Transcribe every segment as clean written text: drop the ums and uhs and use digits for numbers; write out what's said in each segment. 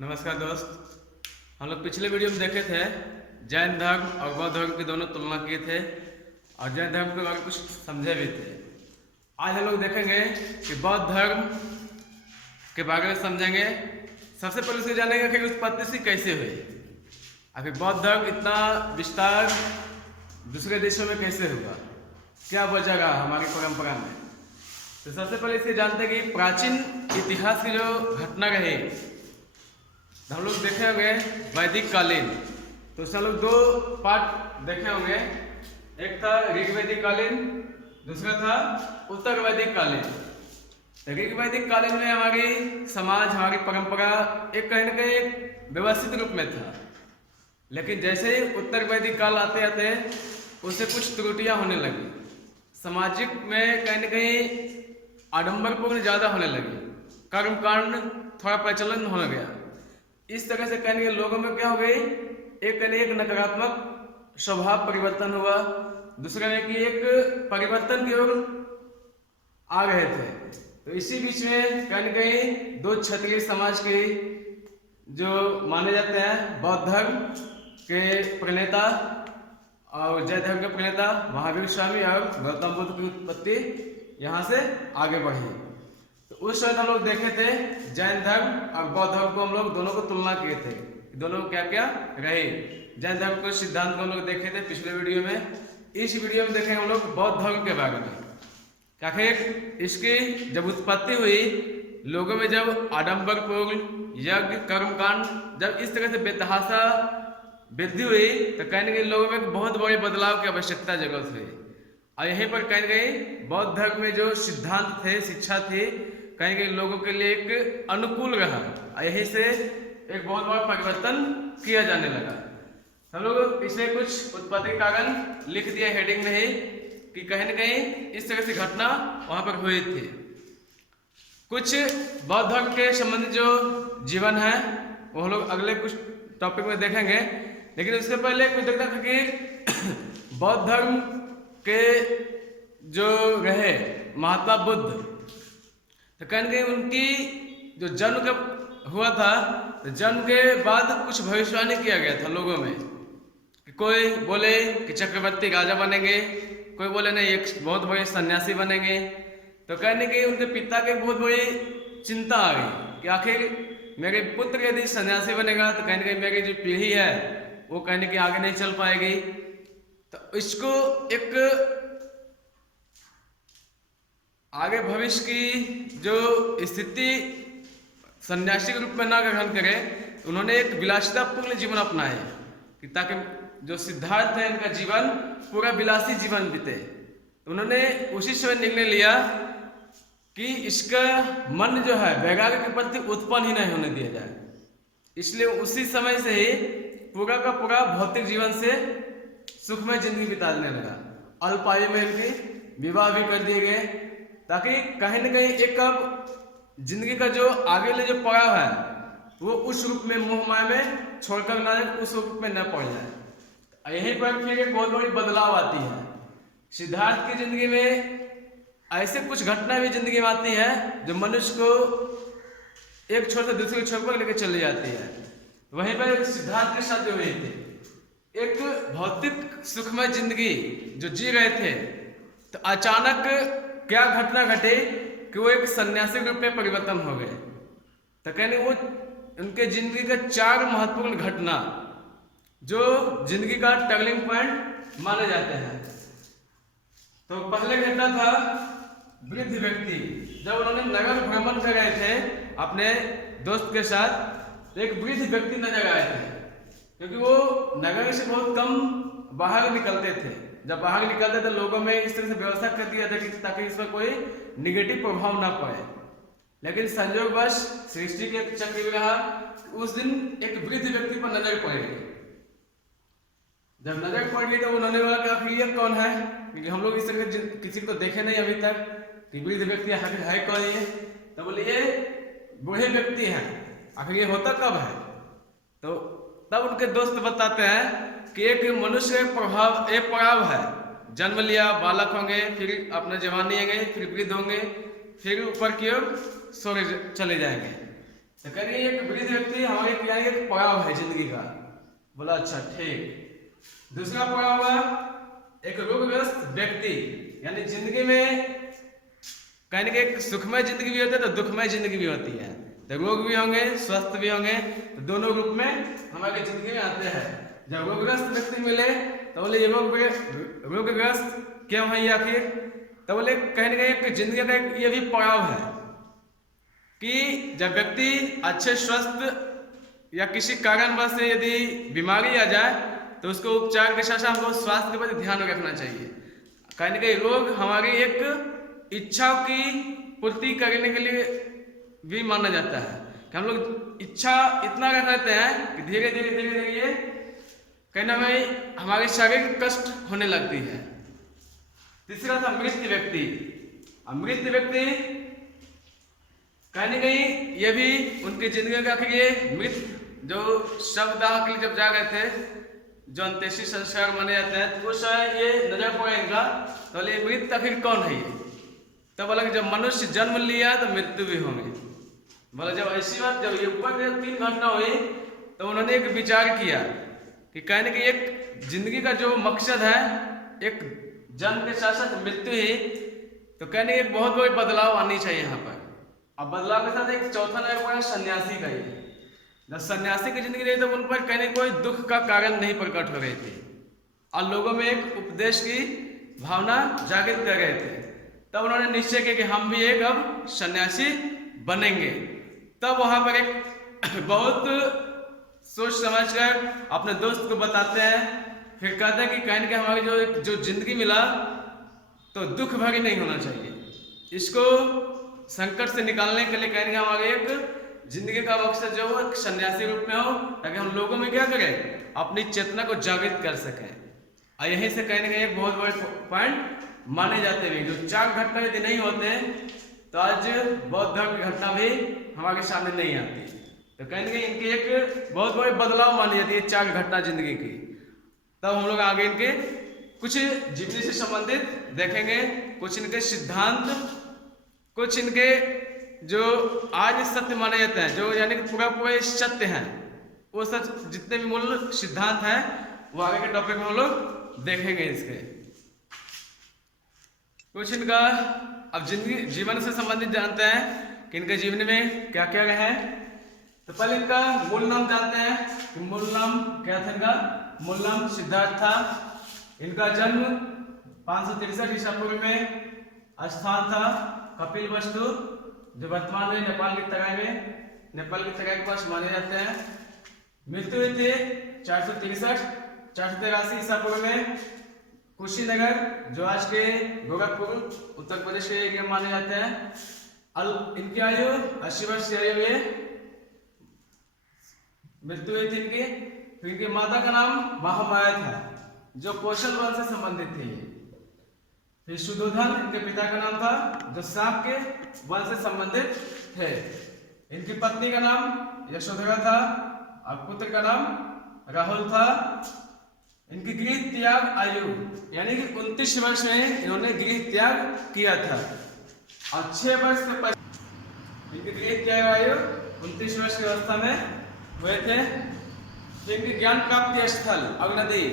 नमस्कार दोस्त। हम लोग पिछले वीडियो में देखे थे जैन धर्म और बौद्ध धर्म की दोनों तुलना किए थे और जैन धर्म के बारे में कुछ समझे भी थे। आज हम लोग देखेंगे कि बौद्ध धर्म के बारे में समझेंगे। सबसे पहले उसे जानेंगे कि उत्पत्ति से कैसे हुई, आखिर बौद्ध धर्म इतना विस्तार दूसरे देशों में कैसे हुआ, क्या वजह रहा हमारी परंपरा में। तो सबसे पहले इसे जानते हैं कि प्राचीन इतिहास की जो घटना रही हम लोग देखे होंगे वैदिक कालीन। तो उसमें हम लोग दो पार्ट देखे होंगे, एक था ऋग्वैदिक कालीन, दूसरा था उत्तर वैदिक कालीन। तो ऋग्वैदिक कालीन में हमारी समाज, हमारी परंपरा एक कहीं ना कहीं एक व्यवस्थित रूप में था, लेकिन जैसे ही उत्तर वैदिक काल आते आते उससे कुछ त्रुटियां होने लगी। सामाजिक में कहीं ना कहीं आडंबरपूर्ण ज्यादा होने लगी, कर्मकांड थोड़ा प्रचलन होने गया। इस तरह से कहने के लोगों में क्या हो गई, एक नकारात्मक स्वभाव परिवर्तन हुआ, दूसरा में कि एक परिवर्तन की ओर आ रहे थे। तो इसी बीच में कहने कहीं दो क्षत्रिय समाज के जो माने जाते हैं बौद्ध धर्म के प्रणेता और जैन धर्म के प्रणेता महावीर स्वामी और गौतम बुद्ध की उत्पत्ति यहाँ से आगे बढ़ी। तो उस समय हम लोग देखे थे जैन धर्म और बौद्ध धर्म को हम लोग दोनों को तुलना किए थे, दोनों क्या क्या रहे। जैन धर्म के सिद्धांत को हम लोग देखे थे पिछले वीडियो में। इस वीडियो में देखेंगे हम लोग बौद्ध धर्म के बारे में। आखिर इसकी जब उत्पत्ति हुई, लोगों में जब आडंबरपूर्ण यज्ञ कर्मकांड जब इस तरह से बेतहाशा वृद्धि हुई, तो कहने के लोगों में बहुत बड़े बदलाव की आवश्यकता जरूरत हुई। और यहीं पर कहीं गई बौद्ध धर्म में जो सिद्धांत थे, शिक्षा थी, कहीं कहीं लोगों के लिए एक अनुकूल रहा और यहीं से एक बहुत बड़ा परिवर्तन किया जाने लगा। हम लोग इसमें कुछ उत्पत्ति कारण लिख दिया हेडिंग में ही कि कहीं न कहीं इस तरह से घटना वहां पर हुई थी। कुछ बौद्ध धर्म के संबंधित जो जीवन है वो हम लोग अगले कुछ टॉपिक में देखेंगे, लेकिन उससे पहले कुछ देखना था कि बौद्ध धर्म के जो रहे महात्मा बुद्ध, तो कहीं उनकी जो जन्म कब हुआ था, तो जन्म के बाद कुछ भविष्यवाणी किया गया था लोगों में कि कोई बोले कि चक्रवर्ती राजा बनेंगे, कोई बोले नहीं एक बहुत बड़े सन्यासी बनेंगे। तो कहने की उनके पिता के बहुत बड़ी चिंता आ गई कि आखिर मेरे पुत्र यदि सन्यासी बनेगा तो कहने की मेरी जो पीढ़ी है वो कहने की आगे नहीं चल पाएगी। तो इसको एक आगे भविष्य की जो स्थिति सन्यासी के रूप में ना ग्रहण करे, तो उन्होंने एक विलासितापूर्ण जीवन अपनाए कि ताकि जो सिद्धार्थ है इनका जीवन पूरा विलासी जीवन बीते। तो उन्होंने उसी समय निर्णय लिया कि इसका मन जो है वैराग्य के प्रति उत्पन्न ही नहीं होने दिया जाए। इसलिए उसी समय से ही पूरा का पूरा भौतिक जीवन से सुखमय जिंदगी बिताने लगा। अल्पायु में इनके विवाह भी कर दिए गए ताकि कहीं न कहीं एक अब जिंदगी का जो आगे ले जो पड़ाव है वो उस रूप में मोह माया में छोड़कर ना जाए, उस रूप में न पड़ जाए। यहीं पर फिर एक बहुत बड़ी बदलाव आती है। सिद्धार्थ की जिंदगी में ऐसे कुछ घटना भी जिंदगी में आती है जो मनुष्य को एक छोर से दूसरे छोर पर लेकर चली जाती है। वहीं पर सिद्धार्थ के साथ जो हुई थी, एक भौतिक सुखमय जिंदगी जो जी रहे थे, तो अचानक क्या घटना घटे कि वो एक सन्यासी रूप में परिवर्तन हो गए। तो कहने वो उनके जिंदगी का 4 महत्वपूर्ण घटना जो जिंदगी का टर्निंग पॉइंट माने जाते हैं। तो पहले घटना था वृद्ध व्यक्ति, जब उन्होंने नगर भ्रमण कर रहे थे अपने दोस्त के साथ, तो एक वृद्ध व्यक्ति नजर आए थे, क्योंकि वो नगर से बहुत कम बाहर निकलते थे। जब बाहर निकलते तो लोगों में इस तरह से व्यवस्था कर दिया था कि ताकि इस पर कोई निगेटिव प्रभाव ना पड़े। लेकिन संयोगवश सृष्टि के चक्र भी रहा, उस दिन एक वृद्ध व्यक्ति पर नजर पड़ेगी। जब नजर पड़ गई तो उन्होंने बोला कि आखिर ये कौन है, क्योंकि हम लोग इस तरह किसी को देखे नहीं अभी तक कि वृद्ध व्यक्ति आखिर है कौन ये। तो बोले ये बूढ़े व्यक्ति हैं, आखिर ये होता कब है। तो तब उनके दोस्त बताते हैं कि एक मनुष्य एक पड़ाव है, जन्म लिया, बालक होंगे, फिर अपने जवानी आएंगे, फिर वृद्ध होंगे, फिर ऊपर की ओर स्वर्ग चले जाएंगे, तो कह रही एक वृद्ध व्यक्ति हमारे क्या एक पड़ाव है जिंदगी का। बोला अच्छा ठीक। दूसरा पड़ाव हुआ एक रोगग्रस्त व्यक्ति, यानी जिंदगी में कहने के एक सुखमय जिंदगी भी होती है तो दुखमय जिंदगी भी होती है। तो रोग भी होंगे स्वस्थ भी होंगे, तो दोनों रूप में हमारी जिंदगी में आते हैं। जब रोगग्रस्त व्यक्ति मिले तो बोले ये रोगग्रस्त क्यों है ये आखिर, तो बोले कहने का एक जिंदगी का एक ये भी पड़ाव है कि जब व्यक्ति अच्छे स्वस्थ या किसी कारणवश से यदि बीमारी आ जाए तो उसको उपचार के साथ साथ हमको स्वास्थ्य के प्रति ध्यान रखना चाहिए। कहने का रोग हमारी एक इच्छाओं की पूर्ति करने के लिए भी माना जाता है कि हम लोग इच्छा इतना रख लेते हैं कि धीरे धीरे धीरे धीरे ये कहना में हमारी शारीरिक कष्ट होने लगती है। तीसरा था मृत व्यक्ति। मृत व्यक्ति कहने गई ये भी उनकी जिंदगी का ये मृत जो शवदाह के लिए जब जा गए थे, जो अंत्येष्टि संस्कार माने जाते हैं, तो उस ये नजर पड़ेगा तो ये मृत आखिर कौन है ये। तो बोला कि जब मनुष्य जन्म लिया तो मृत्यु भी होगी। बोला जब ऐसी बात जब ये ऊपर 3 घटना हुई तो उन्होंने एक विचार किया कि कहने की एक जिंदगी का जो मकसद है एक जन्म के साथ साथ मृत्यु ही, तो कहने की एक बहुत बड़ी बदलाव आनी चाहिए यहाँ पर। अब बदलाव के साथ एक चौथा नजर पड़ा सन्यासी का ही। जब सन्यासी की जिंदगी रही तो उन पर कहने कोई दुख का कारण नहीं प्रकट हो रहे थे और लोगों में एक उपदेश की भावना जागृत कर रहे थे। तब उन्होंने निश्चय किया कि हम भी एक अब सन्यासी बनेंगे। तब वहां पर एक बहुत सोच समझकर अपने दोस्त को बताते हैं, फिर कहते हैं कि कहने के हमारी जो जिंदगी मिला तो दुख भरी नहीं होना चाहिए, इसको संकट से निकालने के लिए कहने का हमारे एक जिंदगी का मकसद जो है सन्यासी रूप में हो, ताकि हम लोगों में क्या करें अपनी चेतना को जागृत कर सकें। और यहीं से कहने का एक बहुत बड़े पॉइंट माने जाते हैं। जो 4 घटना यदि नहीं होते तो आज बौद्ध धर्म की घटना भी हमारे सामने नहीं आती। तो कहने के इनकी एक बहुत बड़ी बदलाव मानी जाती है 4 घटना जिंदगी की। तब हम लोग आगे इनके कुछ जीवनी से संबंधित देखेंगे, कुछ इनके सिद्धांत, कुछ इनके जो आज सत्य माने जाते हैं, जो यानी कि पूरा सत्य हैं, वो सच जितने भी मूल सिद्धांत हैं वो आगे के टॉपिक में हम लोग देखेंगे। इसके कुछ इनका अब जीवन से संबंधित जानते हैं कि इनके जीवन में क्या क्या रहे। तो पहले इनका मूल नाम जानते हैं कि मूल नाम क्या था। इनका मूल नाम सिद्धार्थ था। इनका जन्म 563 ईसा पूर्व में, स्थान था कपिलवस्तु, जो वर्तमान में नेपाल की तराई के पास माने जाते हैं। मृत्यु हुई थी 483 ईसा पूर्व में कुशीनगर, जो आज के गोरखपुर उत्तर प्रदेश के एरिया माने जाते हैं। इनकी आयु 80 वर्ष की आयु में मृत्यु हुई थी इनकी। फिर इनकी माता का नाम महामाया था, जो कौशल वंश से संबंधित थी। फिर सुधोधन इनके पिता का नाम था, जो सांप के वंश से संबंधित थे। इनकी पत्नी का नाम यशोधरा था और पुत्र का नाम राहुल था। इनकी गृह त्याग आयु यानी कि 29 वर्ष में इन्होंने गृह त्याग किया था और 6 वर्ष से पहले इनकी गृह त्याग आयु 29 वर्ष की अवस्था में हुए थे। इनकी ज्ञान प्राप्ति स्थल और नदी,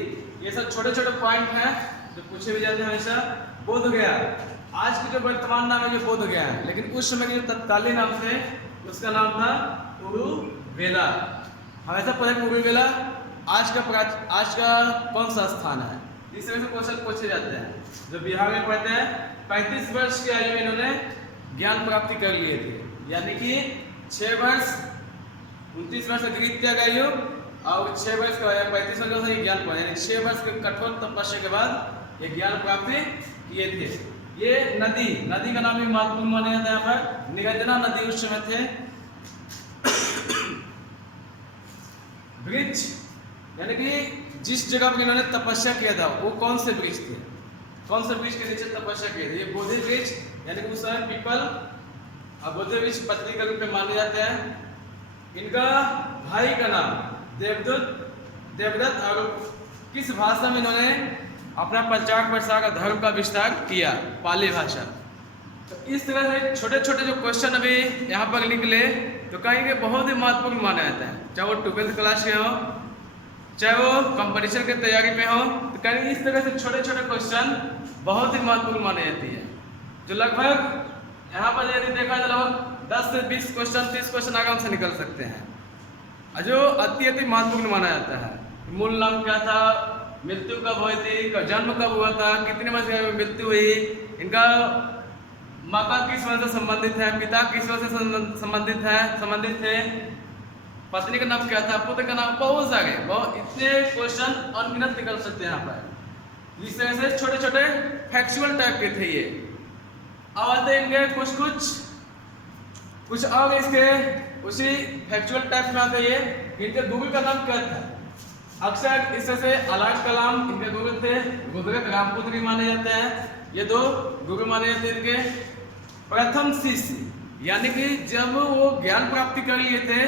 ये सब छोटे छोटे पॉइंट हैं जो पूछे भी जाते हैं हमेशा। बोध गया, आज की जो वर्तमान नाम है जो बोध गया है, लेकिन उस समय के जो तत्कालीन नाम थे उसका नाम था उरुवेला। हमेशा पता उरुवेला आज का कौन सा स्थान है, इस तरह से क्वेश्चन पूछे जाते हैं। जो बिहार में पढ़ते हैं 35 वर्ष की आयु में इन्होंने ज्ञान प्राप्ति कर लिए थे, यानी कि 6 वर्ष 29 वर्ष गृह त्याग आयु और 6 वर्ष का 35 वर्ष से ज्ञान पढ़ा, यानी 6 वर्ष के कठोर तपस्या के बाद ये ज्ञान प्राप्ति किए थे। ये नदी का नाम भी महत्वपूर्ण माना जाता है। यहाँ पर निरंजना नदी उस समय थे। वृक्ष यानी कि जिस जगह पर इन्होंने तपस्या किया था वो कौन से वृक्ष थे, कौन से वृक्ष के नीचे तपस्या किए थे। ये बोधि वृक्ष यानी कि उस समय पीपल और बोधि वृक्ष पत्नी के रूप में माने जाते हैं। इनका भाई का नाम देवदत्त और किस भाषा में इन्होंने अपना प्रचार प्रसार का धर्म का विस्तार किया, पाली भाषा। तो इस तरह से छोटे छोटे जो क्वेश्चन अभी यहाँ पर निकले तो कहेंगे बहुत ही महत्वपूर्ण माना जाता है, चाहे वो 12th क्लास के हो, चाहे वो कंपटीशन की तैयारी में हो, तो कहेंगे इस तरह से छोटे छोटे क्वेश्चन बहुत ही महत्वपूर्ण मानी जाती है, जो लगभग यहाँ पर यदि देखा जाए लगभग 10 से 20 क्वेश्चन 30 क्वेश्चन आराम से निकल सकते हैं, जो अति महत्वपूर्ण माना जाता है। मूल नाम क्या था, मृत्यु कब हुई थी, जन्म कब हुआ था, कितने महीने में मृत्यु हुई, इनका माता किस वजह से संबंधित है, पिता किस वजह से संबंधित थे, पत्नी का नाम क्या था, पुत्र का नाम, बहुत सारे इतने क्वेश्चन अनगिनत निकल सकते हैं यहाँ पर। इस तरह से छोटे छोटे फैक्चुअल टाइप के थे ये। अब आते हैं इनके कुछ और इसके उसी फैक्चुअल टाइप में आते ये। इनके गुरु का नाम क्या था, अक्सर इस तरह से अलाट कलाम इनके गुरु थे, गुजरत रामपुत्री माने जाते हैं, ये दो गुरु माने जाते हैं इनके। प्रथम शिष्य, यानी कि जब वो ज्ञान प्राप्ति कर लिए थे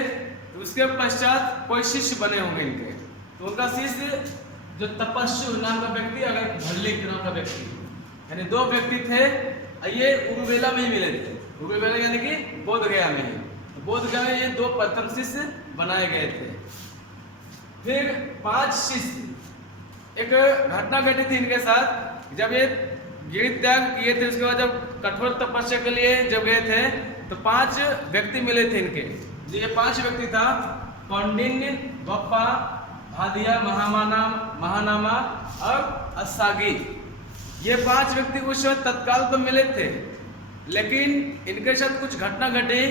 तो उसके पश्चात कोई शिष्य बने होंगे इनके, तो उनका शिष्य जो तपस्वी नाम का व्यक्ति, अगर भल्लिक नाम का व्यक्ति, यानी दो व्यक्ति थे, ये उरुवेला में ही मिले थे, उरुवेला यानी कि बोध गया में ही, बोध गया में ये दो प्रथम शिष्य बनाए गए थे। फिर 5 शिष्य, एक घटना घटी थी इनके साथ, जब ये गिरि त्याग किए थे, उसके बाद जब कठोर तपस्या के लिए जब गए थे तो 5 व्यक्ति मिले थे इनके। ये 5 व्यक्ति था, कौंडिन्य, बप्पा, भादिया, महानामा और असागी। ये 5 व्यक्ति उस वक्त तत्काल तो मिले थे, लेकिन इनके साथ कुछ घटना घटी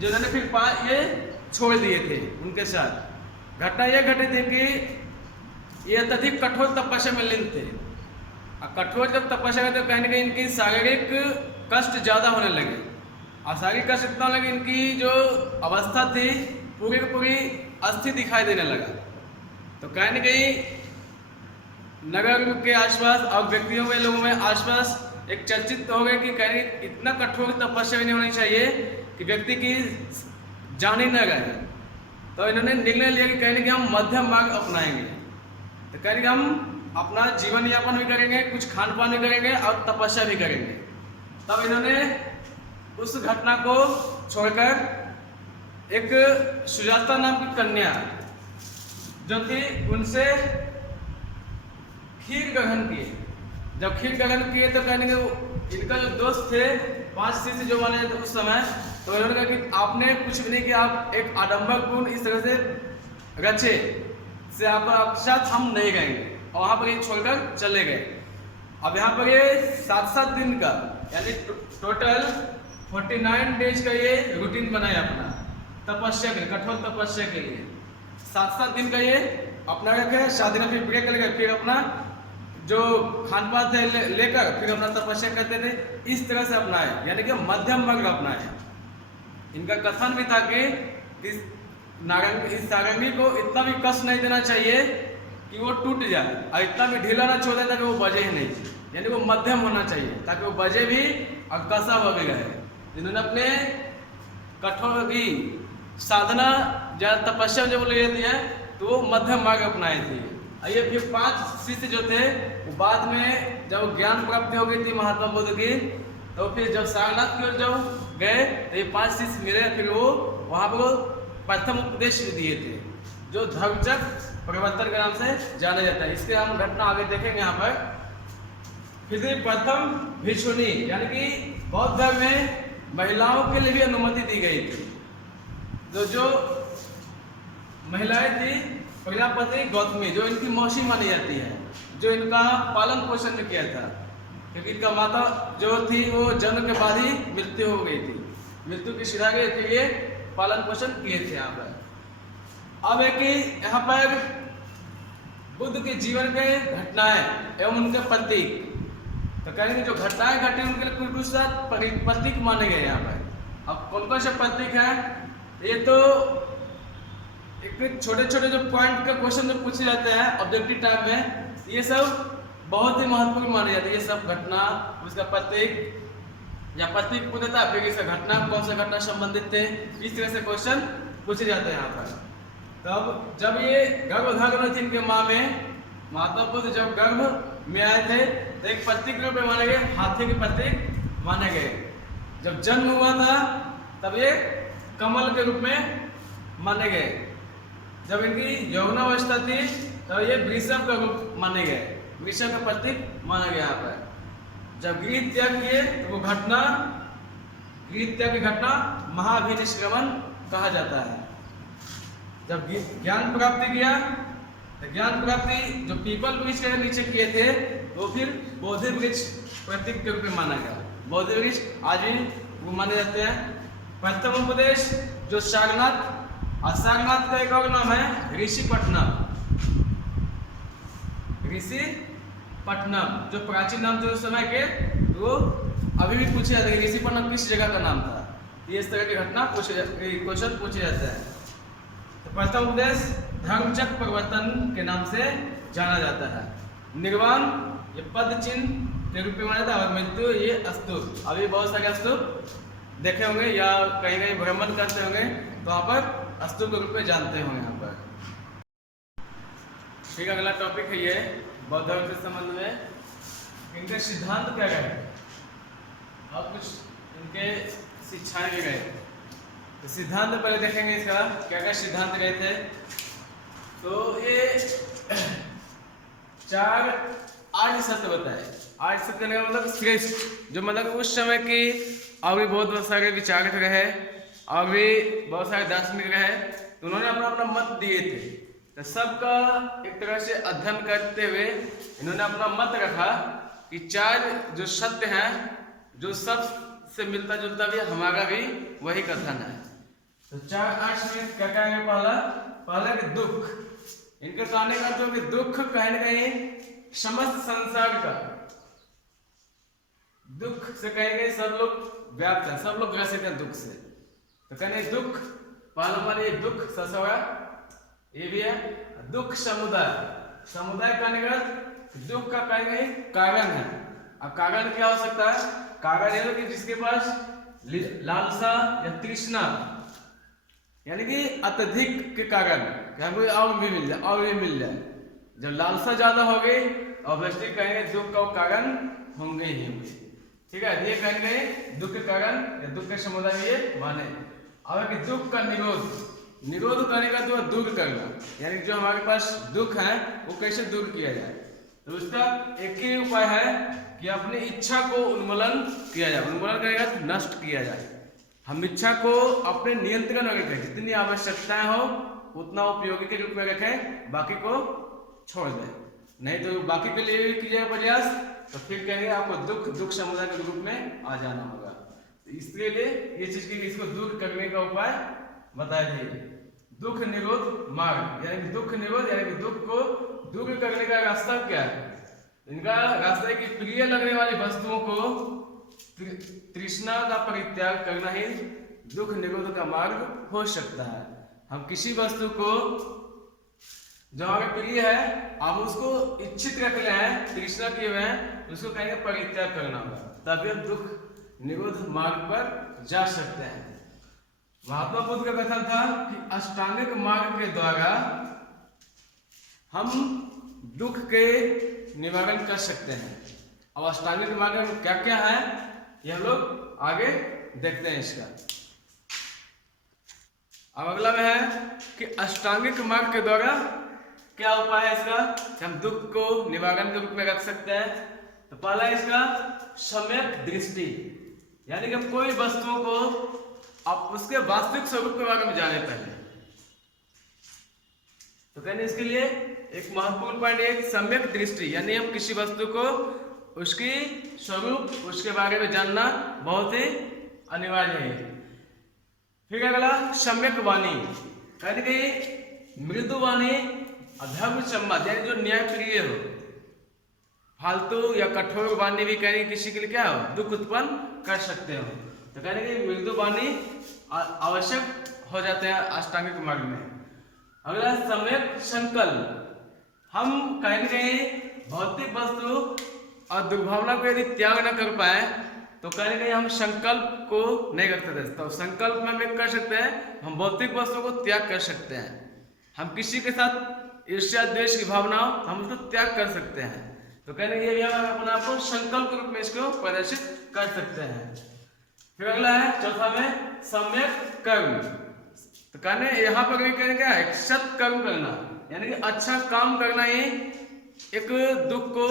जो उन्होंने फिर ये छोड़ दिए थे। उनके साथ घटना यह घटी थी कि ये अत्यधिक कठोर तपस्या में लीन थे, और कठोर जब तपस्या करते कहीं ना कहीं इनकी शारीरिक कष्ट ज़्यादा होने लगे, और शारीरिक कष्ट इतना लगे इनकी जो अवस्था थी पूरी की पूरी अस्थि दिखाई देने लगा। तो कहीं ना कहीं नगर के आसपास और व्यक्तियों में लोगों में आसपास एक चर्चित हो गए कि कहीं इतना कठोर तपस्या भी नहीं होनी चाहिए कि व्यक्ति की जान ही न गए। तो इन्होंने निर्णय लिया कि कहीं ना कहीं हम मध्यम मार्ग अपनाएंगे, तो कहीं ना हम अपना जीवन यापन भी करेंगे, कुछ खान पान भी करेंगे और तपस्या भी करेंगे। तब इन्होंने उस घटना को छोड़कर एक सुजाता नाम की कन्या जो थी उनसे खीर ग्रहण किए। जब खीर ग्रहण किए तो कहने के इनका जो दोस्त थे 5 शिष्य जो माने थे उस समय, तो इन्होंने कहा कि आपने कुछ भी नहीं किया, आप एक आडंबरपूर्ण इस तरह से रचे से आपके साथ हम नहीं गएंगे, और वहाँ पर ये छोड़कर चले गए। अब यहाँ पर ये 7-7 दिन का यानी टोटल 49 डेज का ये रूटीन बनाया अपना तपस्या के, कठोर तपस्या के लिए। 7-7 दिन का ये अपना रखे, 7 दिन फिर ब्रेक लेकर फिर अपना जो खान पान थे लेकर फिर अपना तपस्या करते थे। इस तरह से अपनाए, यानी कि मध्यम मार्ग अपनाए। इनका कथन भी था कि इस सारंगी को इतना भी कष्ट नहीं देना चाहिए कि वो टूट जाए, और इतना भी ढीला ना छोड़ देता कि वो बजे ही नहीं, यानी वो मध्यम होना चाहिए ताकि वो बजे भी और कसा हुआ भी रहे। इन्होंने अपने कठोर की साधना जब तपस्या जब ले लेती है तो वो मध्यम मार्ग अपनाए थे। ये फिर 5 शिष्य जो थे वो बाद में जब ज्ञान प्राप्ति हो गई थी महात्मा बुद्ध की, तो फिर जब सारनाथ की ओर जब गए तो ये 5 शिष्य मिले, फिर वो वहाँ पर प्रथम उपदेश दिए थे जो धर्मचक्र परिवर्तन के नाम से जाना जाता है। इसके हम घटना आगे देखेंगे यहाँ पर। फिर प्रथम भिक्षुणी, यानी कि बौद्ध धर्म में महिलाओं के लिए भी अनुमति दी गई थी। जो महिलाएं थी प्रजापति गौतमी, जो इनकी मौसी मानी जाती है, जो इनका पालन पोषण भी किया था, क्योंकि इनका माता जो थी वो जन्म के बाद ही मृत्यु हो गई थी, मृत्यु की शिरागे के लिए पालन पोषण किए थे यहाँ पर। अब है कि यहाँ पर बुद्ध के जीवन के घटनाएं एवं उनके प्रतीक, तो कहेंगे जो घटनाएं घटी उनके लिए कुछ प्रतीक माने गए यहाँ पर। अब कौन कौन से प्रतीक है, ये तो एक छोटे छोटे जो पॉइंट का क्वेश्चन जो पूछे जाते हैं ऑब्जेक्टिव टाइप में, ये सब बहुत ही महत्वपूर्ण माने जाते हैं। ये सब घटना उसका प्रतीक या प्रतीक पूछता, फिर इसका घटना कौन सा घटना संबंधित थे, इस तरह से क्वेश्चन पूछे जाते हैं यहाँ पर। तब जब ये गर्भधारण हुई थी इनके माँ में, महात्मा बुद्ध जब गर्भ में आए थे तो एक प्रतीक रूप में माने गए, हाथी के प्रतीक माने गए। जब जन्म हुआ था तब ये कमल के रूप में माने गए। जब इनकी यौवनावस्था थी तो ये वृषभ का रूप माने गए, वृषभ का प्रतीक माना गया यहाँ पर। जब गृह त्याग किए तो वो घटना, गृह त्याग की घटना महाभिनिष्क्रमण कहा जाता है। जब ज्ञान प्राप्ति किया तो ज्ञान प्राप्ति जो पीपल वृक्ष के नीचे किए थे तो फिर बोधि वृक्ष प्रतीक के रूप में माना गया। बोधि वृक्ष आज भी वो माने जाते हैं। प्रथम उपदेश जो सारनाथ, और सारनाथ का एक और नाम है ऋषिपट्टनम। ऋषिपट्टनम जो प्राचीन नाम थे उस समय के, तो अभी भी पूछे जाते हैं ऋषिपट्टनम किस जगह का नाम था। ये इस तरह की घटना क्वेश्चन पूछे जाते हैं। तो प्रथम उपदेश धर्मचक्र प्रवर्तन के नाम से जाना जाता है। निर्वाण ये पद चिन्ह के रूप में माना जाता है, और मृत्यु ये स्तूप। अभी बहुत सारे स्तूप देखे होंगे या कहीं कहीं भ्रमण करते होंगे तो वहाँ पर स्तूप के रूप में जानते होंगे यहाँ पर। ठीक है, अगला टॉपिक है ये बौद्ध धर्म के संबंध में इनके सिद्धांत क्या रहे और कुछ इनके शिक्षाएं भी रहे। तो सिद्धांत पहले देखेंगे इसका क्या क्या सिद्धांत रहे थे। तो ये 4 आर्य सत्य बताए। आर्य सत्य का मतलब श्रेष्ठ, जो मतलब उस समय की और भी बहुत सारे विचारक रहे और भी बहुत सारे दार्शनिक रहे, तो उन्होंने अपना अपना मत दिए थे। तो सबका एक तरह से अध्ययन करते हुए इन्होंने अपना मत रखा कि 4 जो सत्य हैं, जो सब से मिलता जुलता भी हमारा भी वही कथन है। तो 4 आर्य में क्या क्या है। पहला कि दुख, इनके कहने का तो कि दुख कहीं न कहीं समस्त संसार का दुख से कहेंगे, सब लोग व्याप्त है, सब लोग ग्रसित हैं दुख से। तो कहने दुख पहला हमारे दुख ससुरा ये भी है। दुख समुदाय, समुदाय कहने का दुख का कहेंगे कारण है। अब कारण क्या हो सकता है। कारण ये कि जिसके पास लालसा या तृष्णा, यानी कि अत्यधिक के कारण कि हमको और भी मिल जाए और भी मिल जाए। जब लालसा ज्यादा हो गई ऑब्वियसली कहेंगे दुख का कारण होंगे ही होंगे। ठीक है, ये कहेंगे दुख के कारण या दुख के समुदाय में ये माने। अब कि दुख का निरोध, निरोध करने का तो दूर करना, यानी जो हमारे पास दुख है वो कैसे दूर किया जाए। तो उसका एक ही उपाय है कि अपनी इच्छा को उन्मूलन किया जाए। उन्मूलन करेगा तो नष्ट किया जाए। हम इच्छा को अपने नियंत्रण में रखें, जितनी आवश्यकताएं हो उतना उपयोगी के रूप में रखें, बाकी को छोड़ दें। नहीं तो बाकी के लिए भी कीजिए प्रयास, तो फिर कहेंगे आपको दुख समुदाय के रूप में आ जाना होगा। तो इसके लिए ये चीज की इसको दूर करने का उपाय बताया जाइए। दुख निरोध मार्ग, यानी दुख निरोध यानी कि दुख को दूर करने का रास्ता क्या है। इनका रास्ता है कि प्रिय लगने वाली वस्तुओं को तृष्णा का परित्याग करना ही दुख निरोध का मार्ग हो सकता है। हम किसी वस्तु को जो हमारे प्रिय है आप उसको इच्छित रख ले हैं, तृष्णा किए हुए हैं, उसको कहेंगे परित्याग करना होगा, तभी हम दुख निरोध मार्ग पर जा सकते हैं। महात्मा बुद्ध का कथन था कि अष्टांगिक मार्ग के द्वारा हम दुख के निवारण कर सकते हैं। अब अष्टांगिक मार्ग में क्या क्या है ये हम लोग आगे देखते हैं इसका। अब अगला में है कि अष्टांगिक मार्ग के द्वारा क्या उपाय है इसका कि हम दुख को निवारण के रूप में रख सकते हैं। तो पहला इसका सम्यक दृष्टि, यानी कि कोई वस्तुओं को आप उसके वास्तविक स्वरूप के बारे में जाने पहले। तो कहने इसके लिए एक महत्वपूर्ण पॉइंट है सम्यक दृष्टि, यानी हम किसी वस्तु को उसकी स्वरूप उसके बारे में जानना बहुत ही अनिवार्य है। फिर अगला सम्यक वाणी, कहने की मृदु वाणी अधर्म संवाद, यानी जो न्याय प्रिय हो। फालतू या कठोर वाणी भी कहने किसी के लिए क्या हो दुख उत्पन्न कर सकते हो। तो कहने की मृदु वाणी आवश्यक हो जाते हैं अष्टांगिक मार्ग में। अगला सम्यक संकल्प, हम कहीं न कहीं भौतिक वस्तु और दुर्भावना को यदि त्याग न कर पाए तो कहीं न कहीं हम संकल्प को नहीं कर सकते। तो संकल्प में हम कर सकते हैं, हम भौतिक वस्तुओं को त्याग कर सकते हैं। हम किसी के साथ ईर्ष्या द्वेष की भावना हम उसको त्याग कर सकते हैं। तो कहने ये भी हम अपने आप को संकल्प के रूप में इसको प्रदर्शित कर सकते हैं। फिर अगला है चौथा में सम्यक कर्म। तो कहने यहाँ पर भी कहने क्या है, सत कर्म करना, यानी कि अच्छा काम करना ही एक दुख को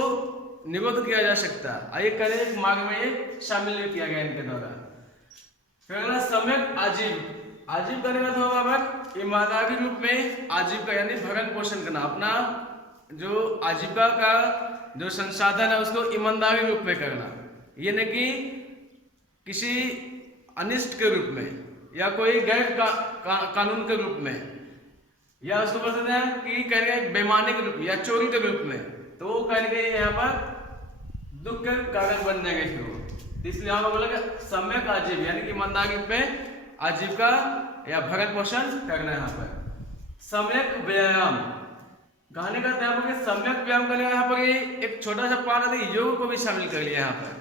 निरोध किया जा सकता है। आइए करें एक मार्ग में ये शामिल किया गया इनके द्वारा। फिर अगला सम्यक आजीव। आजीव करने का तो होगा ईमानदारी रूप में आजीविका यानी भरण पोषण करना, अपना जो आजीविका का जो संसाधन है उसको ईमानदारी रूप में करना, ये नहीं कि किसी अनिष्ट के रूप में या कोई गैर कानून के रूप में, या उसको बोलते हैं कि कहेंगे बेईमानी के रूप में या चोरी के रूप में, तो वो कहेंगे यहाँ पर दुख के कारण बन जाएंगे फिर वो। इसलिए यहाँ पर बोला सम्यक आजीव यानी कि ईमानदारी रूप में आजीविका या भरण पोषण करना है। यहाँ पर सम्यक व्यायाम कहने का यहाँ पर सम्यक व्यायाम करने का यहाँ पर एक छोटा सा पार्ट है, योग को भी शामिल कर लिया यहाँ पर,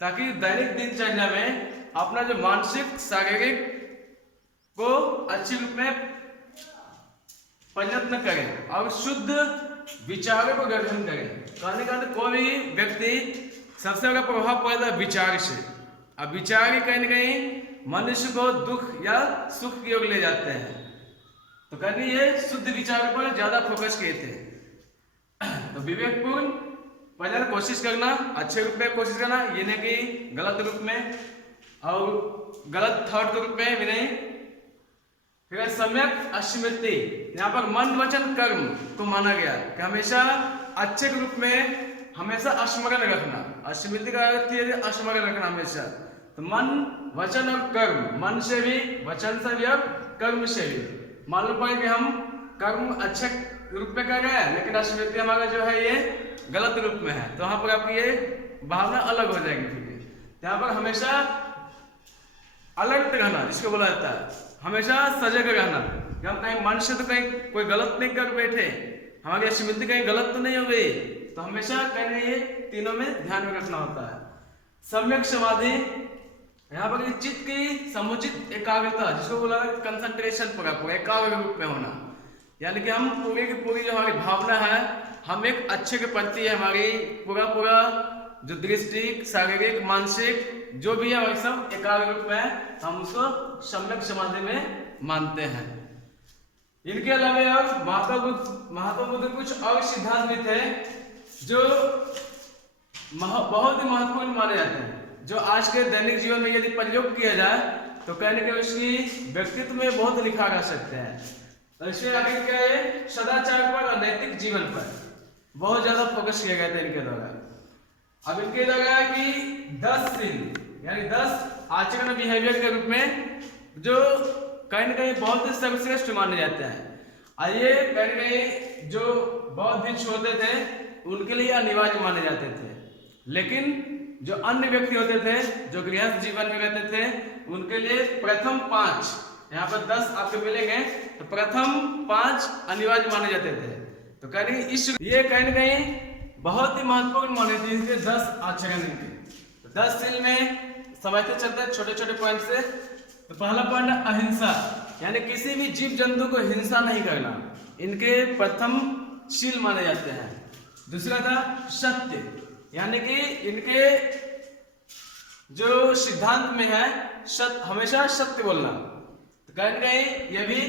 ताकि दैनिक दिनचर्या में अपना जो मानसिक शारीरिक को अच्छी रूप में प्रयत्न करें और शुद्ध विचारों को गठन करें। कहने का कोई भी व्यक्ति सबसे बड़ा प्रभाव पड़ता है विचार से, अब विचार ही कहीं न कहीं मनुष्य को दुख या सुख की ओर ले जाते हैं। तो कहने ये शुद्ध विचारों पर ज्यादा फोकस किए थे। तो विवेकपूर्ण पहले कोशिश करना, अच्छे रूप में कोशिश करना, ये नहीं कि गलत रूप में और गलत थॉट के रूप में भी नहीं। फिर सम्यक स्मृति, यहाँ पर मन वचन कर्म को माना गया कि हमेशा अच्छे रूप में हमेशा स्मरण रखना। स्मृति का अर्थ है स्मरण रखना हमेशा। तो मन वचन और कर्म, मन से भी, वचन से भी और कर्म से भी। मालूम पड़े कि हम कर्म अच्छे रूप में कर रहे हैं लेकिन स्मृति हमारा जो है ये गलत रूप में है, तो वहां पर आपकी ये भावना अलग हो जाएगी। यहाँ पर हमेशा अलर्ट रहना जिसको बोला जाता है, हमेशा सजग रहना कि हम कहीं मन से तो कहीं कोई गलत नहीं कर बैठे, हमारी स्मृति कहीं गलत तो नहीं हो गई। तो हमेशा कहीं ये तीनों में ध्यान में रखना होता है। सम्यक समाधि, यहाँ पर चित्त की समुचित एकाग्रता जिसको बोला कंसंट्रेशन पूरा एकाग्र रूप में होना, यानी कि हम पूरी की पूरी जो हमारी भावना है, हम एक अच्छे के प्रति हमारी पूरा जो दृष्टि शारीरिक मानसिक जो भी है वह सब एकाग्र रूप में हम उसको सम्यक समाधि में मानते हैं। इनके अलावा और महात्मा बुद्ध कुछ और सिद्धांत भी थे जो बहुत ही महत्वपूर्ण माने जाते हैं, जो आज के दैनिक जीवन में यदि प्रयोग किया जाए तो कहने के उसकी व्यक्तित्व में बहुत लिखा जा सकते हैं। तो इसमें आगे क्या है, सदाचार पर और नैतिक जीवन पर बहुत ज्यादा फोकस किया गया था इनके द्वारा। अब इनके द्वारा कि 10 सील यानी 10 आचरण बिहेवियर के रूप में जो कहीं न कहीं बहुत ही सर्वश्रेष्ठ माने जाते हैं। आइए कहीं न कहीं जो बौद्ध भिक्षु होते थे उनके लिए अनिवार्य माने जाते थे, लेकिन जो अन्य व्यक्ति होते थे जो गृहस्थ जीवन में रहते थे उनके लिए प्रथम 5, यहाँ पर 10 आपको मिलेंगे, तो प्रथम 5 अनिवार्य माने जाते थे। तो कहीं इस ये कहीं न कहीं बहुत ही महत्वपूर्ण माने थे इनके 10 आचरण के। तो 10 सील में समझते चलते हैं छोटे छोटे पॉइंट से। तो पहला पॉइंट अहिंसा, यानी किसी भी जीव जंतु को हिंसा नहीं करना, इनके प्रथम शील माने जाते हैं। दूसरा था सत्य, यानी कि इनके जो सिद्धांत में है हमेशा सत्य बोलना, तो कहीं न कहीं यह भी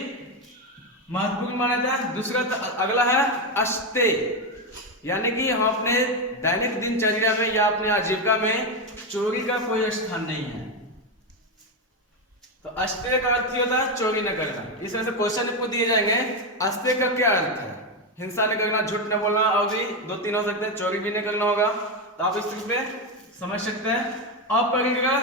महत्वपूर्ण माना जाता है। दूसरा अगला है अस्तेय, यानी कि हम अपने दैनिक दिनचर्या में या अपने आजीविका में चोरी का कोई स्थान नहीं है। तो अस्तेय का अर्थ होता है चोरी न करना। इस वजह से क्वेश्चन पूछ दिए जाएंगे अस्तेय का क्या अर्थ है, हिंसा नहीं करना, झूठ न बोलना, और भी 2-3 हो सकते हैं, चोरी भी नहीं करना होगा, तो आप इस पे समझ सकते हैं। अपरिग्रह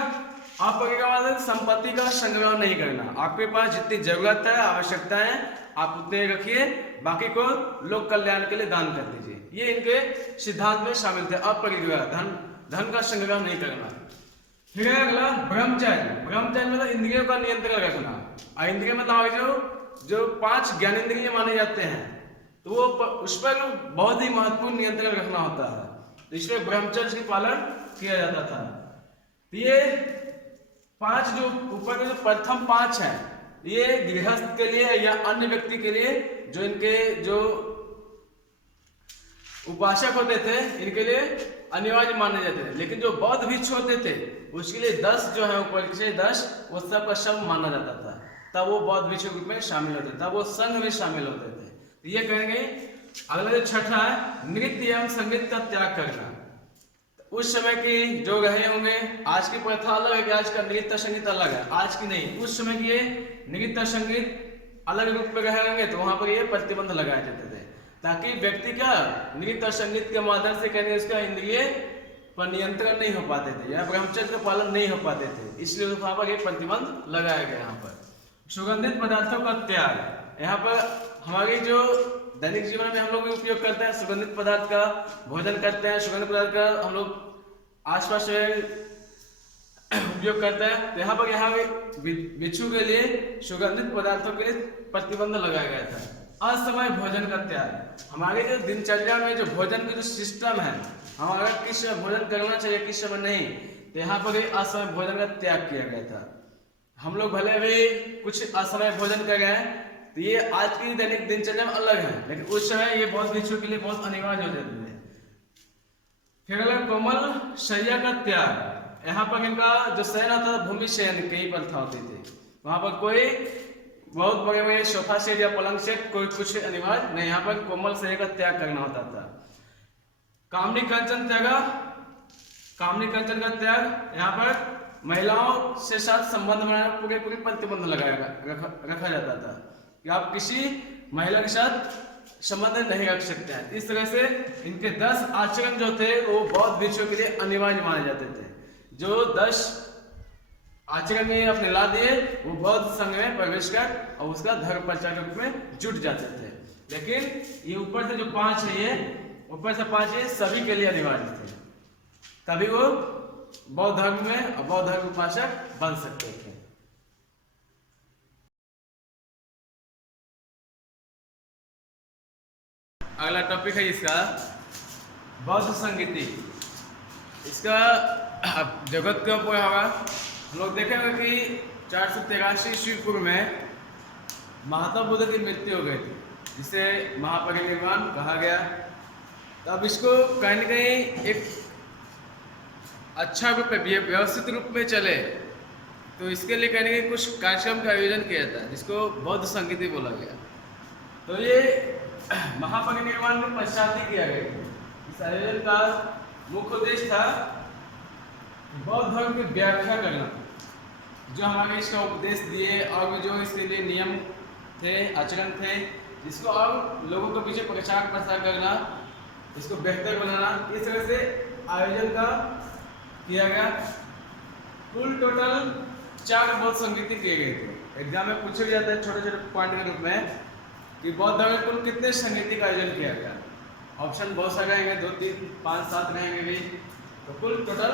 मतलब संपत्ति का संग्रह नहीं करना, आपके पास जितनी जरूरत है आवश्यकता है आप उतने रखिए, बाकी को लोक कल्याण के लिए दान कर दीजिए। ये इनके सिद्धांत में शामिल थे, अपरिग्रह धन का संग्रह नहीं करना। फिर अगला ब्रह्मचर्य मतलब इंद्रियों का नियंत्रण रखना। इंद्रिय मतलब जो 5 ज्ञानेंद्रिय माने जाते हैं तो वो उस पर बहुत ही महत्वपूर्ण नियंत्रण रखना होता है, तो इसलिए ब्रह्मचर्य का पालन किया जाता था। तो ये 5 जो ऊपर में जो प्रथम 5 है ये गृहस्थ के लिए या अन्य व्यक्ति के लिए जो इनके जो उपासक होते थे इनके लिए अनिवार्य माने जाते थे, लेकिन जो बौद्ध भिक्षु होते थे उसके लिए 10 जो है ऊपर से 10 वो सब का सब माना जाता था, तब वो बौद्ध भिक्षु ग्रुप में शामिल होते थे, तब वो संघ में शामिल होते थे। तो ये कहेंगे अगला जो छठा है नृत्य एवं संगीत का त्याग करना। उस समय की जो रहे होंगे, आज की प्रथा अलग है कि आज का नृत्य संगीत अलग है, आज की नहीं, उस समय की ये नृत्य संगीत अलग रूप में रहे होंगे, तो वहां पर ये प्रतिबंध लगाए जाते थे ताकि व्यक्ति का नृत्य और संगीत के माध्यम से कहने उसका इंद्रिय पर नियंत्रण नहीं हो पाते थे या ब्रह्मचर्य का पालन नहीं हो पाते थे, इसलिए वहां पर एक प्रतिबंध लगाया गया। यहाँ पर सुगंधित पदार्थों का त्याग, यहाँ पर हमारी जो दैनिक जीवन में हम लोग उपयोग करते हैं सुगंधित पदार्थ का, भोजन करते हैं सुगंधित पदार्थ का हम लोग आसपास उपयोग करते हैं, तो यहाँ पर भिक्षु के लिए सुगंधित पदार्थों के लिए प्रतिबंध लगाया गया था। असमय भोजन का त्याग, हमारे जो दिनचर्या में जो भोजन का जो सिस्टम है, हमारा किस समय भोजन करना चाहिए किस समय नहीं, तो यहाँ पर असमय भोजन का त्याग किया गया था। हम लोग भले भी कुछ असमय भोजन कर गए, तो ये आज की दैनिक दिनचर्या में अलग है, लेकिन उस समय ये बहुत भिक्षु के लिए बहुत अनिवार्य हो जाते थे। फिर अगर कोमल शैया का त्याग, यहाँ पर इनका जो शयन होता था भूमि शयन की प्रथा होती थी, वहां पर कोई बहुत बड़े बड़े सोफा सेट या पलंग सेट कोई कुछ अनिवार्य नहीं, यहाँ पर कोमल शैया का त्याग करना होता था। कामनी कंचन त्याग, कामनी कंचन का त्याग, यहाँ पर महिलाओं से साथ संबंध बनाने पूरे प्रतिबंध लगाया रखा जाता था कि आप किसी महिला के साथ संबंध नहीं रख सकते हैं। इस तरह से इनके 10 आचरण जो थे वो बौद्ध भिक्षुओं के लिए अनिवार्य माने जाते थे। जो 10 आचरण में अपने ला दिए वो बौद्ध संघ में प्रवेश कर और उसका धर्म प्रचार के रूप में जुट जाते थे। लेकिन ये ऊपर से जो 5 है, ये ऊपर से 5 ये सभी के लिए अनिवार्य थे, तभी वो बौद्ध धर्म में और बौद्ध धर्म उपासक बन सकते थे। अगला टॉपिक है इसका बौद्ध संगीति। इसका जगत क्यों पूरा होगा, हम लोग देखेंगे कि 483 ईस्वी पूर्व में महात्मा बुद्ध की मृत्यु हो गई थी, जिसे महापरिनिर्वाण कहा गया। तो अब इसको कहीं न कहीं एक अच्छा रूप में व्यवस्थित रूप में चले, तो इसके लिए कहीं न कहीं कुछ कार्यक्रम का आयोजन किया था जिसको बौद्ध संगीति बोला गया। तो ये महापरिनिर्वाण के पश्चात ही किया गया। इस आयोजन का मुख्य उद्देश्य था बौद्ध धर्म की व्याख्या करना, जो हमारे इसका उपदेश दिए और जो इसके लिए नियम थे आचरण थे, जिसको और लोगों के पीछे प्रचार प्रसार करना, इसको बेहतर बनाना, इस तरह से आयोजन का किया गया। कुल टोटल 4 बौद्ध संगीति किए गए थे। एग्जाम में पूछे जाता है छोटे छोटे पॉइंट के रूप में कि बौद्ध धर्म में कुल कितने संगीति का आयोजन किया गया। ऑप्शन बहुत सारे रहेंगे, 2, 3, 5, 7 रहेंगे भी, तो कुल टोटल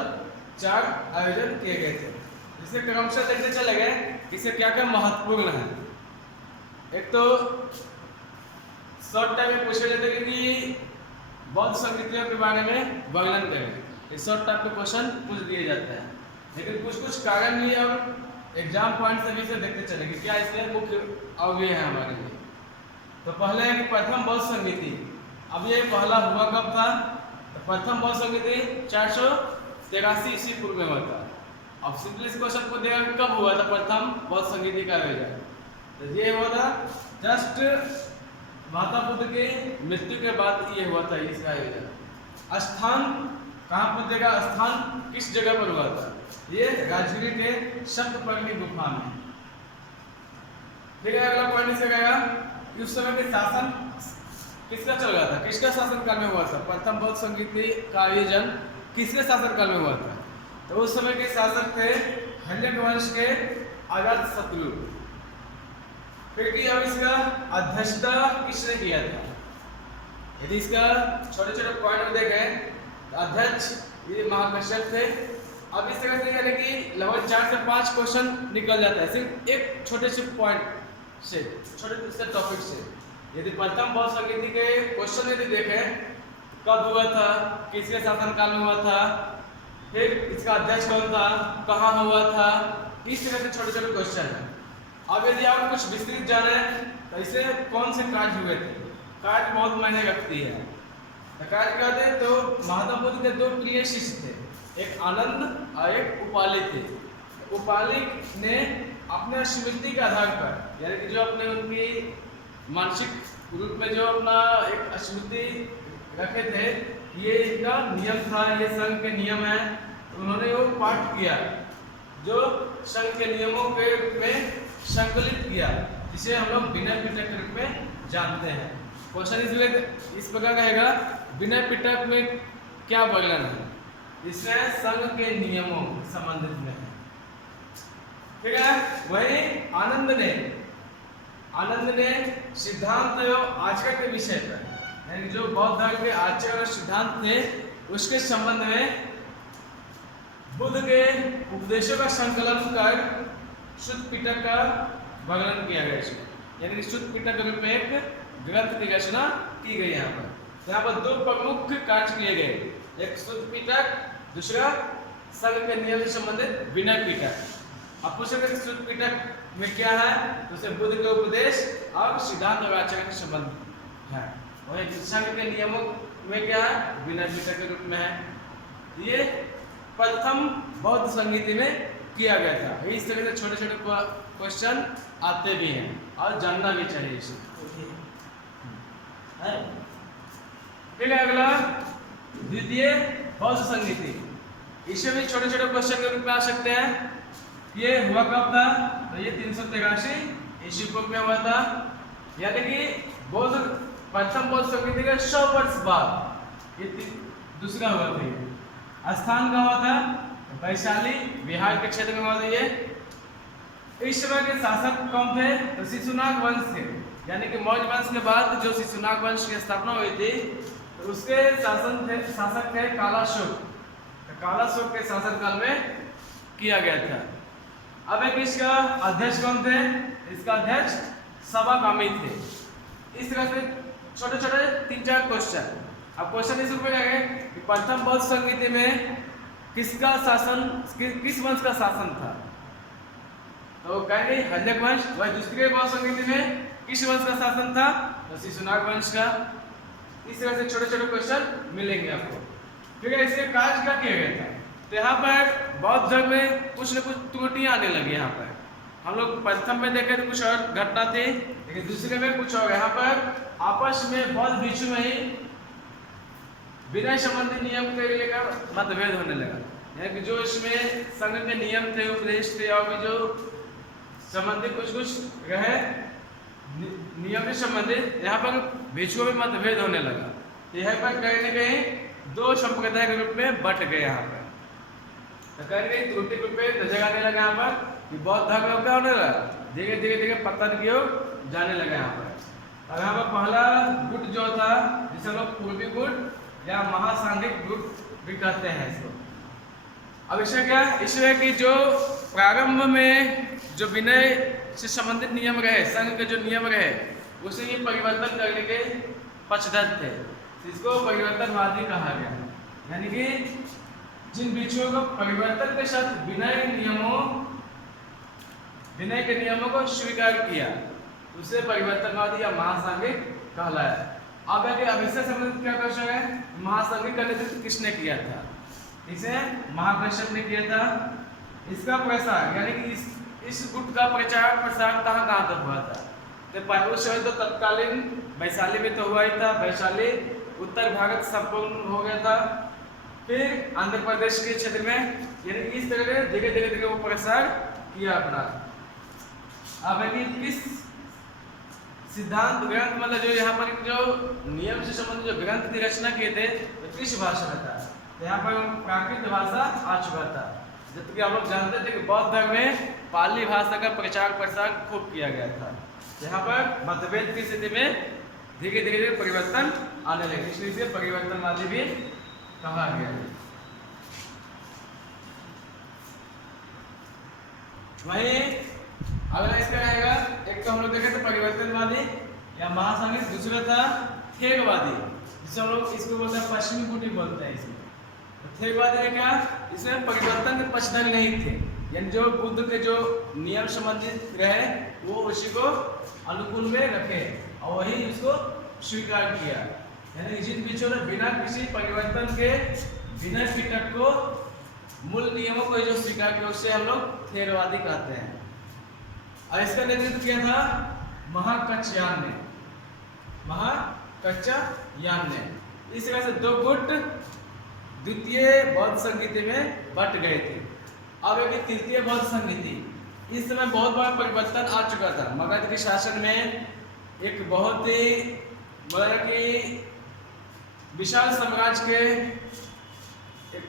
4 आयोजन किए गए थे। जिससे क्रमशः देखते चले गए इससे क्या क्या महत्वपूर्ण है। एक तो शॉर्ट टाइप में पूछे जाते हैं कि बौद्ध संगीतियों के बारे में वर्णन करें, इस शॉर्ट टाइप के क्वेश्चन पूछ दिए जाते हैं, लेकिन कुछ कुछ कारण भी और एग्जाम पॉइंट से भी से देखते चले कि क्या इसमें मुख्य अवयव है हमारे लिए। तो पहले है कि प्रथम बौद्ध संगीति। अब ये पहला हुआ कब था, तो प्रथम बौद्ध संगीति 483 ईस्वी पूर्व में हुआ था। अब सिंपली इस क्वेश्चन को देखा कब हुआ था प्रथम बौद्ध संगीति का आयोजन, तो ये हुआ था जस्ट महात्मा बुद्ध की मृत्यु के बाद ये हुआ था इसका आयोजन। स्थान कहाँ पर देगा, स्थान किस जगह पर हुआ था, ये राजगीर के शक्तपर्णी गुफा में। ठीक है, अगला पॉइंट से कहेगा उस समय के शासन किसका चल रहा था, किसका शासन काल में हुआ था, प्रथम बौद्ध संगीति का आयोजन किसके शासन काल में हुआ था। तो उस समय के शासक थे हल्यक वंश के अजातशत्रु। फिर कि अब इसका अध्यक्षता किसने किया था, यदि इसका छोटे छोटे पॉइंट में देखें तो अध्यक्ष ये महाकश्यप थे। अब इस तरह से यानी कि लगभग 4 से 5 क्वेश्चन निकल जाता है सिर्फ एक छोटे से पॉइंट से, छोटे से टॉपिक से। यदि प्रथम बौद्ध संगीति के क्वेश्चन यदि देखें कब हुआ था, किसके शासनकाल में हुआ था, फिर इसका अध्यक्ष कौन था, कहाँ हुआ था, इस तरह से छोटे छोटे क्वेश्चन है। अब यदि आप कुछ विस्तृत जाने तो इसे कौन से कार्य हुए थे, कार्य बहुत मायने रखती है। तो कार्य करते तो महात्मा बुद्ध के दो प्रिय शिष्य थे, एक आनंद और एक उपाली थे। उपाली ने अपने स्मृति के आधार पर, यानी कि जो अपने उनकी मानसिक रूप में जो अपना एक स्मृति रखे थे, ये इनका नियम था, ये संघ के नियम है, तो उन्होंने वो पाठ किया जो संघ के नियमों के रूप में संकलित किया, जिसे हम लोग विनय पिटक के रूप में जानते हैं। क्वेश्चन इसलिए इस प्रकार रहेगा, विनय पिटक में क्या वर्णन है, इसमें संघ के नियमों संबंधित में है। ठीक है। वही आनंद ने सिद्धांत एवं आचरण के विषय पर, यानी जो बौद्ध धर्म के आचरण और सिद्धांत थे उसके संबंध में बुद्ध के उपदेशों का संकलन कर शुद्ध पिटक का वर्णन किया गया इसमें, यानी कि शुद्ध पिटक के रूप में एक ग्रंथ की रचना की गई। यहाँ पर दो प्रमुख कार्य किए गए, एक शुद्ध पिटक, दूसरा संघ के नियम से संबंधित विनय पिटक। आप पूछोगे शुद्ध पिटक में क्या है, तो उसे बुद्ध के उपदेश और सिद्धांत और आचरण के संबंध है। वही संघ के नियमों में क्या है, विनय पिटक के रूप में है। ये प्रथम बौद्ध संगीति में किया गया था। इस तरह से छोटे छोटे क्वेश्चन आते भी हैं और जानना भी चाहिए इसे। ठीक है। अगला द्वितीय बौद्ध संगीति, इसमें भी छोटे छोटे क्वेश्चन के रूप में आ सकते हैं। ये हुआ कब था, तो ये 383 ईस्वी पूर्व में हुआ था, यानी कि बौद्ध प्रथम बौद्ध संगीति के 100 वर्ष बाद ये दूसरा हुआ था। स्थान का हुआ था वैशाली, बिहार के क्षेत्र में हुआ था। ये इस समय के शासक कौन थे, तो शिशुनाग वंश थे, यानी कि मौर्य वंश के बाद जो शिशुनाग वंश की स्थापना हुई थी, तो उसके शासक थे कालाशोक। तो कालाशोक के शासन काल में किया गया था। अब एक इसका अध्यक्ष कौन थे, इसका अध्यक्ष सवाकामी थे। इस तरह से छोटे छोटे 3-4 क्वेश्चन। अब क्वेश्चन इस रूप में आएंगे कि प्रथम बौद्ध संगीति में किसका शासन, किस वंश का शासन था, तो कहेंगे हल्यक वंश। वह दूसरे बौद्ध संगीति में किस वंश का शासन था, तो शिशुनाग वंश का। इस तरह से छोटे छोटे क्वेश्चन मिलेंगे आपको। ठीक है। इसके कार्य क्या किया गया था, तो यहाँ पर बौद्ध धर्म में कुछ न कुछ त्रुटियां आने लगी। यहाँ पर हम लोग प्रथम में देखे तो कुछ और घटना थी, लेकिन दूसरे में कुछ और। यहाँ पर आपस में बौद्ध भिक्षु में ही विनय संबंधी नियम को लेकर मतभेद होने लगा, यानी कि जो इसमें संघ के नियम थे, उपदेश थे, और भी जो संबंधित कुछ रहे नियम से संबंधित, यहाँ पर भिक्षुओं में मतभेद होने लगा। यहाँ पर कहीं न कहीं दो संप्रदाय के रूप में बट गए। यहाँ पर तो कहीं कहीं त्रुटि रूप में नजर आने लगा। यहाँ पर कि बौद्ध धर्म क्या होने लगा, धीरे धीरे धीरे पतन की ओर जाने लगा। यहाँ पर और यहाँ पर पहला गुट जो था, जिसे लोग पूर्वी गुट या महासांघिक गुट भी कहते हैं इसको। अब इसमें क्या, इसमें कि जो प्रारंभ में जो विनय से संबंधित नियम रहे, संघ के जो नियम रहे, उसे ये परिवर्तन करने के पक्षधर थे। इसको परिवर्तनवादी कहा गया, यानी कि जिन भिक्षुओं को परिवर्तन के साथ विनय के नियमों को स्वीकार किया, उसे परिवर्तनवादी या महासांघिक कहलाया। अब इससे संबंधित क्या क्वेश्चन है, महासांघिक का नेतृत्व किसने किया था, इसे महाकश्यप ने किया था। इसका प्रसार, यानी कि इस गुट का प्रचार प्रसार कहाँ तक हुआ था, तो तत्कालीन वैशाली में तो हुआ ही था। वैशाली उत्तर भारत संपूर्ण हो गया था, फिर आंध्र प्रदेश के क्षेत्र में, यानी इस तरह से धीरे धीरे धीरे वो प्रसार किया अपना। अब किस सिद्धांत ग्रंथ, मतलब जो यहाँ पर जो नियम से संबंधित जो ग्रंथ की रचना किए थे, तो किस भाषा में था, तो यहाँ पर प्राकृत भाषा आ चुका था। जबकि हम लोग जानते थे कि बौद्ध धर्म में पाली भाषा का प्रचार प्रसार खूब किया गया था। यहाँ पर मतभेद की स्थिति में धीरे धीरे परिवर्तन आने लगे, इसलिए इसे परिवर्तनवादी भी कहा गया है। वही अगला इसका रहेगा, एक तो हम लोग देखे थे परिवर्तनवादी या महासांघिक, दूसरा था थेगवादी, जिसे हम लोग इसको बोलते हैं पश्चिमी गुट बोलते हैं। इसमें थेगवादी ने क्या, इसमें परिवर्तन के पक्षधर नहीं थे, यानी जो बुद्ध के जो नियम संबंधित रहे वो उसी को अनुकूल में रखे और वही इसको स्वीकार किया। यानी जिन बीजों ने बिना किसी परिवर्तन के बिना पिटक को मूल नियमों को जो स्वीकार किया उसे हम लोग थेरवादी कहते हैं। और इसका नेतृत्व किया था महाकचयान ने। महाकचयान ने इस तरह से दो गुट द्वितीय बौद्ध संगीति में बट गए थे। अब एक तृतीय बौद्ध संगीति, इस समय बहुत बड़ा परिवर्तन आ चुका था। मगध के शासन में एक बहुत ही बोला कि विशाल साम्राज्य के एक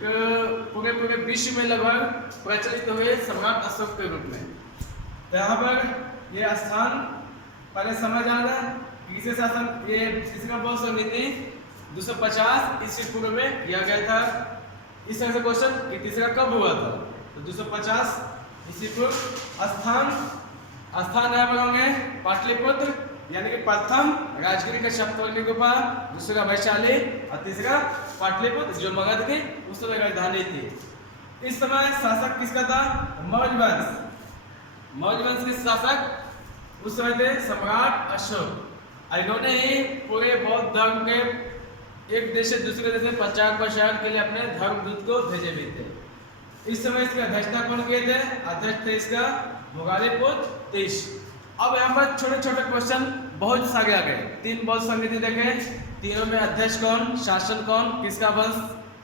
पूरे विश्व में लगभग प्रचलित हुए सम्राट अशोक के रूप में। तो यहाँ पर ये स्थान पहले समझ आ रहा है किसे शासन ये तीसरा बौद्ध संगीति 250 ईस्वी पूर्व में किया गया था। इस तरह से क्वेश्चन कि तीसरा कब हुआ था, तो 250 ईस्वी पूर्व। स्थान यहाँ पर होंगे पाटलिपुत्र, यानी कि प्रथम राजगिरी का सप्तवर्णी गुफा, दूसरा वैशाली और तीसरा पाटलिपुत्र जो मगध की उस समय राजधानी थी। इस समय शासक किसका था, मौर्य वंश। मौर्य वंश के शासक उस समय थे सम्राट अशोक। इन्होंने ही पूरे बौद्ध धर्म के एक देश से दूसरे देश में प्रचार प्रसार के लिए अपने धर्मदूत को भेजे भी थे। इस समय इसका अध्यक्षता कौन किए थे, अध्यक्ष थे इसका भोगालीपुत्र तीस। अब यहाँ पर छोटे छोटे क्वेश्चन बहुत सारे आ गए। 3 बौद्ध संगीति देखे, तीनों में अध्यक्ष कौन, शासन कौन, किसका वंश,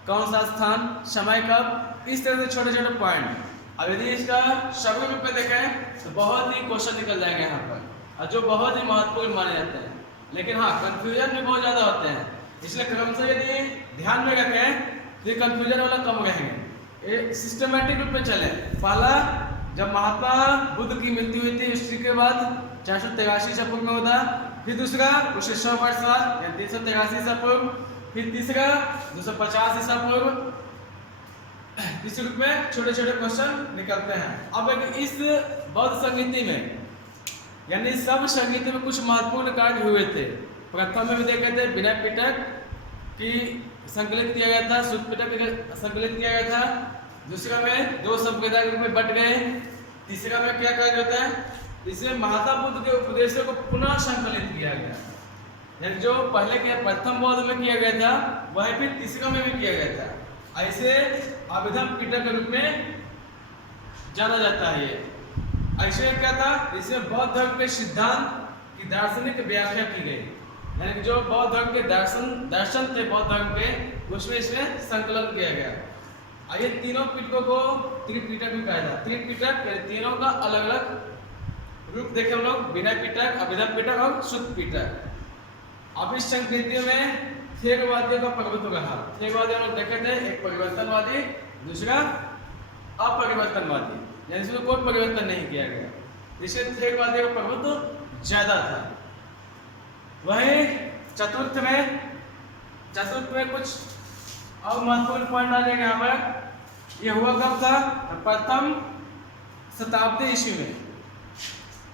कौन सा स्थान, समय कब, इस तरह से छोटे छोटे पॉइंट। अब यदि इसका सभी रूप में देखें तो बहुत ही क्वेश्चन निकल जाएंगे यहाँ पर, और जो बहुत ही महत्वपूर्ण माने जाते हैं। लेकिन हाँ, कंफ्यूजन भी बहुत ज्यादा होते हैं, इसलिए क्रम से यदि ध्यान में रखें तो ये कंफ्यूजन वाला कम रहेंगे। ये सिस्टमेटिक रूप में चले। पहला जब महात्मा बुद्ध की मृत्यु हुई थी उसके के बाद 483 ईसा पूर्व में होता, फिर दूसरा उससे 100 वर्ष बाद या 383 ईसा पूर्व, फिर तीसरा 250 ईसा पूर्व। इस रूप में छोटे छोटे क्वेश्चन निकलते हैं। अब इस बौद्ध संगीति में यानी सब संगीति में कुछ महत्वपूर्ण कार्य हुए थे। प्रथम में भी देखे थे विनय पिटक की संकलित किया गया था, सुत्त पिटक संकलित किया गया था। दूसरा में 2 संप्रदाय के रूप में बट गए। तीसरा में क्या कार्य होता है, इसमें महात्मा बुद्ध के उपदेशों को पुनः संकलित किया गया, यानी जो पहले के प्रथम बौद्ध में किया गया था वही फिर तीसरा में भी किया गया था। ऐसे अभिधम पिटक के रूप में जाना जाता है। ये ऐसे क्या था, इसमें बौद्ध धर्म के सिद्धांत की दार्शनिक व्याख्या की गई, यानी जो बौद्ध धर्म के दर्शन थे बौद्ध धर्म के, उसमें इसमें संकलन किया गया। ये तीनों पिटकों को त्रिपिटक भी कहा जाता है। त्रिपिटक तीनों का अलग अलग रूप देखे हम लोग, विनय पिटक, अभिधम पिटक और सुत्त पिटक। अब इस संस्कृति में थेरवादियों का प्रभुत्व रहा। थेरवादी हम लोग देखे थे, एक परिवर्तनवादी, दूसरा अपरिवर्तनवादी, यानी इसमें कोई परिवर्तन नहीं किया गया, इससे थेरवादियों का प्रभुत्व ज्यादा था। वहीं चतुर्थ में कुछ और महत्वपूर्ण पॉइंट आ जाएगा यहाँ पर। यह हुआ कब था, प्रथम शताब्दी ईस्वी में।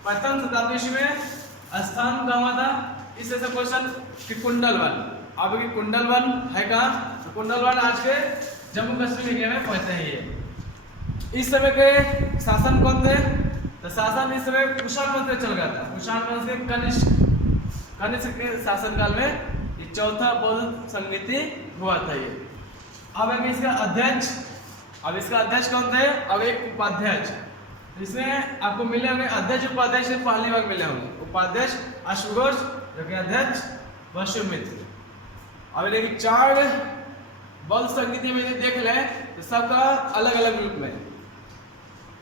प्रथम शताब्दी ईस्वी में स्थान कहाँ हुआ था, इस तरह से क्वेश्चन कि कुंडलवन। अब ये कुंडलवन है कहाँ, तो कुंडलवन आज के जम्मू कश्मीर एरिया में पहुंचते हैं। ये इस समय के शासन कौन थे, तो शासन इस समय कुषाण वंश में चल रहा था। कुषाण वंश के कनिष्क के शासनकाल में ये चौथा बौद्ध संगीति हुआ था। ये अब है इसका अध्यक्ष, अब इसका अध्यक्ष कौन थे, अब एक उपाध्यक्ष। इसमें आपको मिले होंगे अध्यक्ष उपाध्यक्ष से पहली बार मिले होंगे। उपाध्यक्ष अश्वघोष, जो कि अध्यक्ष वसुमित्र। अब देखिए 4 बौद्ध संगीति में यदि देख लें तो सबका अलग अलग रूप में।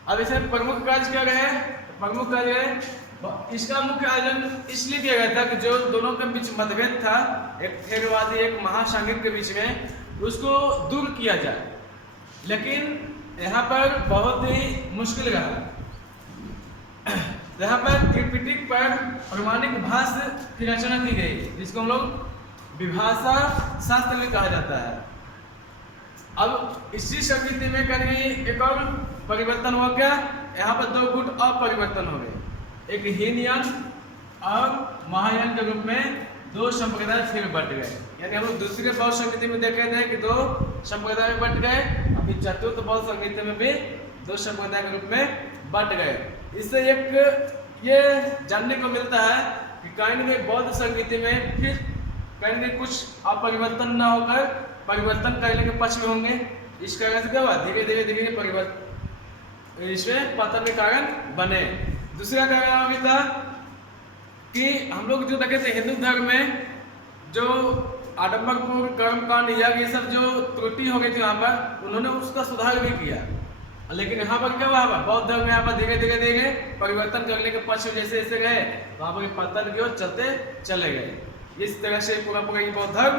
अब इसमें प्रमुख कार्य क्या रहे, प्रमुख कार्य इसका मुख्य आयोजन इसलिए किया गया था कि जो दोनों के बीच मतभेद था, एक थेरवादी एक महासांघिक के बीच में, उसको दूर किया जाए। लेकिन यहाँ पर बहुत ही मुश्किल रहा। यहाँ पर त्रिपिटक पर प्रमाणिक भाष्य की रचना की गई, जिसको हम लोग विभाषा शास्त्र में कहा जाता है। अब इसी संगीति में करीब एक और परिवर्तन हो गया। यहाँ पर 2 गुट अपरिवर्तन हो गए, एक हीनयान और महायान के रूप में 2 संप्रदाय फिर बट गए। यानी हम लोग दूसरे बौद्ध संगीति में देखे थे कि 2 संप्रदाय में बट गए, अभी चतुर्थ बौद्ध संगीति में भी 2 संप्रदाय के रूप में बट गए। इससे एक ये जानने को मिलता है कि कहीं न कहीं बौद्ध संगीति में फिर कहेंगे कुछ अपरिवर्तन न होकर परिवर्तन करने के पक्ष में होंगे। इस कारण से क्या हुआ, धीरे धीरे धीरे परिवर्तन इसमें पतन के कारण बने। दूसरा कारण भी था कि हम लोग जो देखे थे हिंदू धर्म में जो आडम्बरपूर्ण कर्मकांड यज्ञ ये सब जो त्रुटि हो गई थी वहां पर, उन्होंने उसका सुधार भी किया। लेकिन यहाँ पर क्या हुआ, बौद्ध धर्म में यहाँ पर धीरे धीरे धीरे परिवर्तन करने के पक्ष में जैसे जैसे गए वहां पर पतन की ओर चलते चले गए। इस तरह से पूरा पूरा बौद्ध धर्म